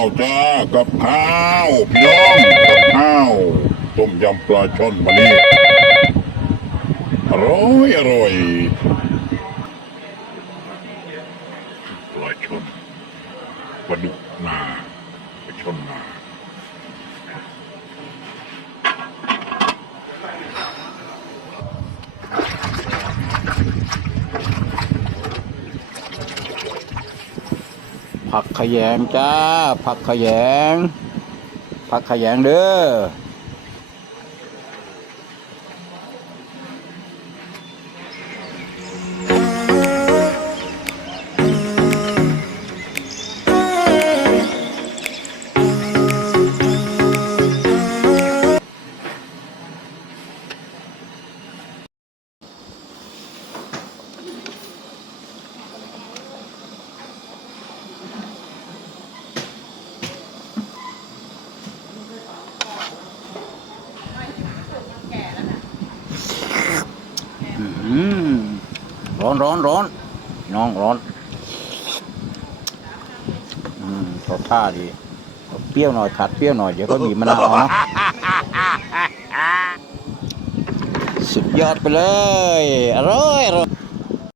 าจ้ากับข้าวพี่น้องกับข้าวต้มยำปลาช่อนมานนี้อร่อยอร่อยปลาช่อนปลาดุกนาปลาช่อนนา ผักขยงจ้า ผักขยง ผักขยงเด้อ ร้อนร้อนร้อนน้องร้อน อืมเขาท่าดีเอาเปรี้ยวหน่อยขัดเปรี้ยวหน่อยเดี๋ยวก็บีบมะนาวเอาเนาะสุดยอดไปเลย อร่อยอร่อย